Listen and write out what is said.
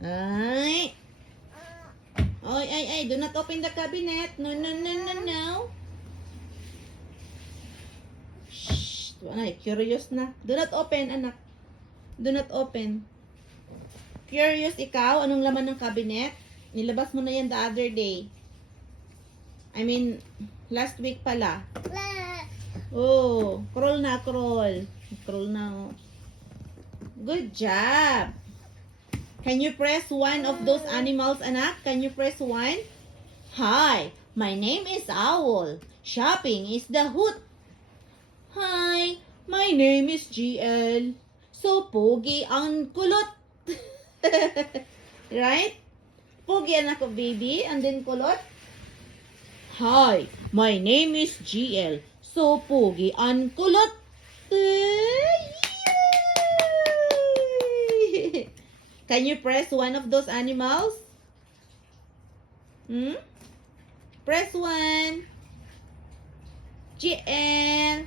Ay. Oy, ay, do not open the cabinet. No, no, no, no, no. Shh. Ay, curious na. Do not open, anak. Do not open. Curious ikaw? Anong laman ng cabinet? Nilabas mo na yan the other day. I mean, last week pala. Oh, crawl na, crawl. Crawl na, oh. Good job. Can you press one of those animals, anak? Can you press one? Hi, my name is Owl. Shopping is the hoot. Hi, my name is GL. So, pogi ang kulot. Right? Pogi anak ko, baby. And then kulot. Hi, my name is GL. So, pogi ang kulot. Can you press one of those animals? Press one. GL.